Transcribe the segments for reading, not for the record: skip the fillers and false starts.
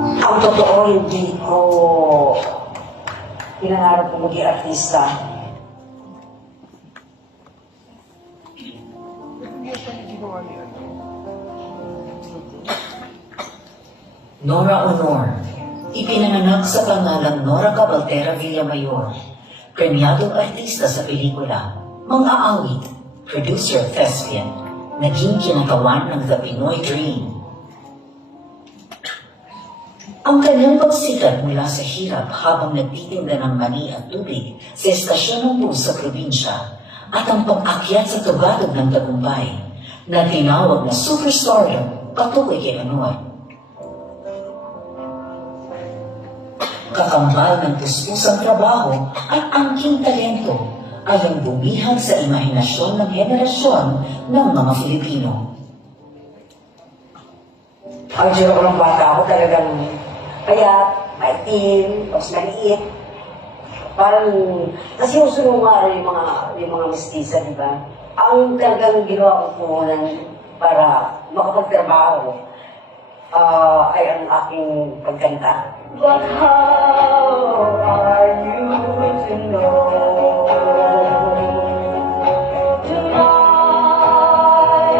Ang totoo, hindi ko pinangarap ko maging artista. Nora Honor, ipinanganak sa pangalang Nora Cabaltera Villamayor, premyadong artista sa pelikula, mga awit, producer thespian, naging kinakawan ng The Pinoy Dream. Ang kanyang pagsikat mula sa hirap habang nagtitinda ng mani at tubig sa estasyon ng bus sa probinsya at ang pag-akyat sa tugatog ng tagumpay na tinawag na superstardom patuloy kay Honor. Kakambal ng puspusang trabaho at angking talento ay ang bumihag sa imahinasyon ng henerasyon ng mga Filipino. Ang sino ko ng bata ako talagang payat, maitim, tapos maliit. Parang, kasi yung sunungan yung mga mestiza, di ba? Ang talagang ginawa ko punan para makapagtrabaho ay ang aking pagkanta. But how are you to know? Tonight I'll cry.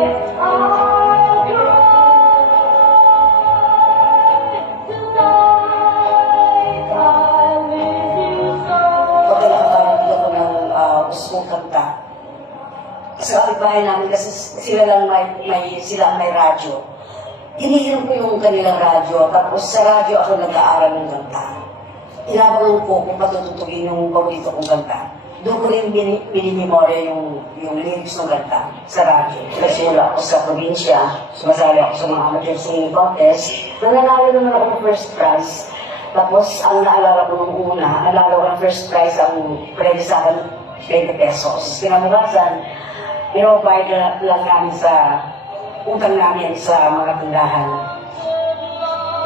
Tonight I'll miss you so. Pagkakabalik ako ng gusto kong kanta. Sa kapitbahay namin kasi sila lang sila may radyo. Inihiram ko yung kanilang radyo, tapos sa radyo ako nag-aaral ng kanta. Inabangan ko kung patututugin yung paborito kong kanta. Doon ko rin minimemorya yung lyrics ng kanta sa radyo. Nagsimula ako sa probinsya, sumasali ako sa mga amateur singing contest. Nananalo naman ako ng first prize. Tapos ang naalala ko nung una, naalala ko ng first prize ang pwede sa akin 20 pesos. Kinabukasan, pinapayad lang namin sa utang namin sa mga tindahan.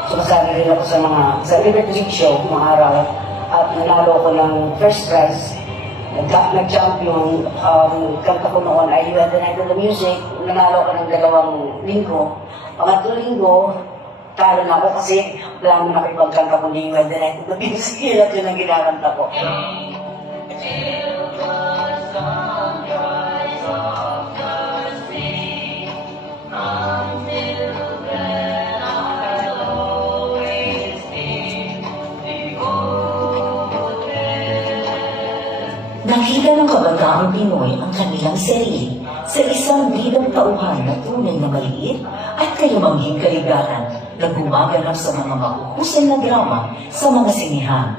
Sumasali rin ako sa Liberty Music Show mga araw at nanalo ko ng first prize. Nag-champion. Kanta ko noon ay You Had the Night of the Music. Nanalo ko ng 2 linggo. Pangatlong linggo, talo na ako kasi wala mo na ibang kanta ko ni You Had the Night of the Music. At yun ang ginakanta ko. Nakita ng kabataang Pinoy ang kanilang sarili sa isang bidang tauhan na tunay na maliit at kalamanghing kaligaran na gumaganap sa mga mahuhusay na drama sa mga sinihan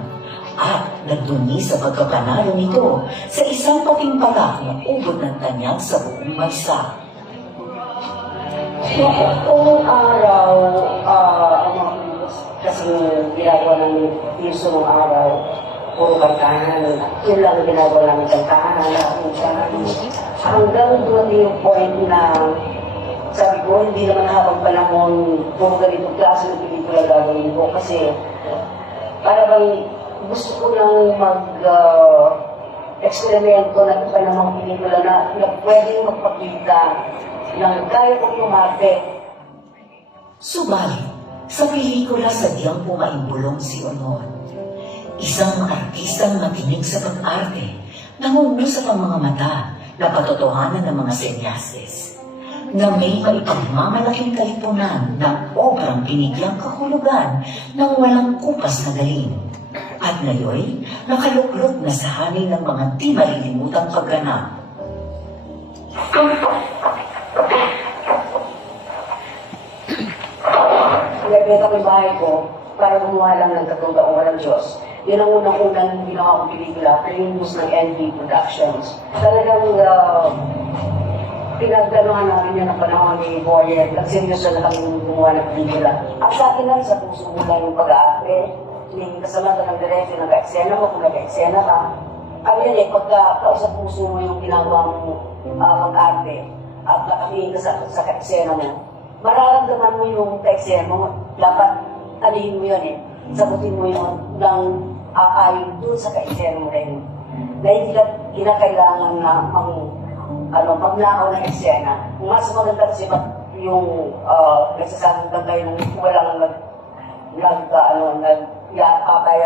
at nagduni sa pagkapanalo nito sa isang patimpatak na ubod ng tanyag sa buong bansa. Noong araw, kasi ginagawa namin yung sunong araw, puro kantahan. Yun lang ginagawa namin kantahan. Hanggang doon yung point na sabi ko, hindi naman habang panahon puro ganito klase ng pelikula gagawin ko kasi para bang gusto ko nang mag-eksperimento na iba namang pelikula na pwedeng magpakita ng kaya kong lumapit. Subalit, sa pelikula sadyang pumaimbulong si Honor. Isang artistang matinig sa pag-arte, nangungulo sa mga mata na patotohanan ng mga senyastes, na may maipagmamalaking kalipunan ng obrang binigyang kahulugan ng walang kupas na galing. At ngayon, nakaluklok na sa hanin ng mga di malilimutang pagganap. Nagbenta ko yung bahay ko para gumawa lang ng 3 taong walang Diyos. Yun ang unang-unang ginawa kong pelikula, Primus ng NB Productions. Talagang pinagdanuhan namin yun ng panahon ni Boyer. Nagseryoso na kami gumawa ng pelikula. At sa akin lang, sa puso mo lang yung pag-aakit. Hindi kasama ka ng diretso, nag-eksena mo kung nag-eksena ka. Ano yun eh, pagka sa puso mo yung ginagawa mo pag-arte at nakatingin ka sa ka-eksena mo, mararamdaman mo yung ka-eksena mo. Dapat alihin mo yun eh. Sagutin mo yun ng aayon dun sa ka-eksena mo rin. Na hindi ka kinakailangan na magnakaw ng eksena. Mas maganda kasi yung nagsasabing kayo ng nag, ano, nag, papaya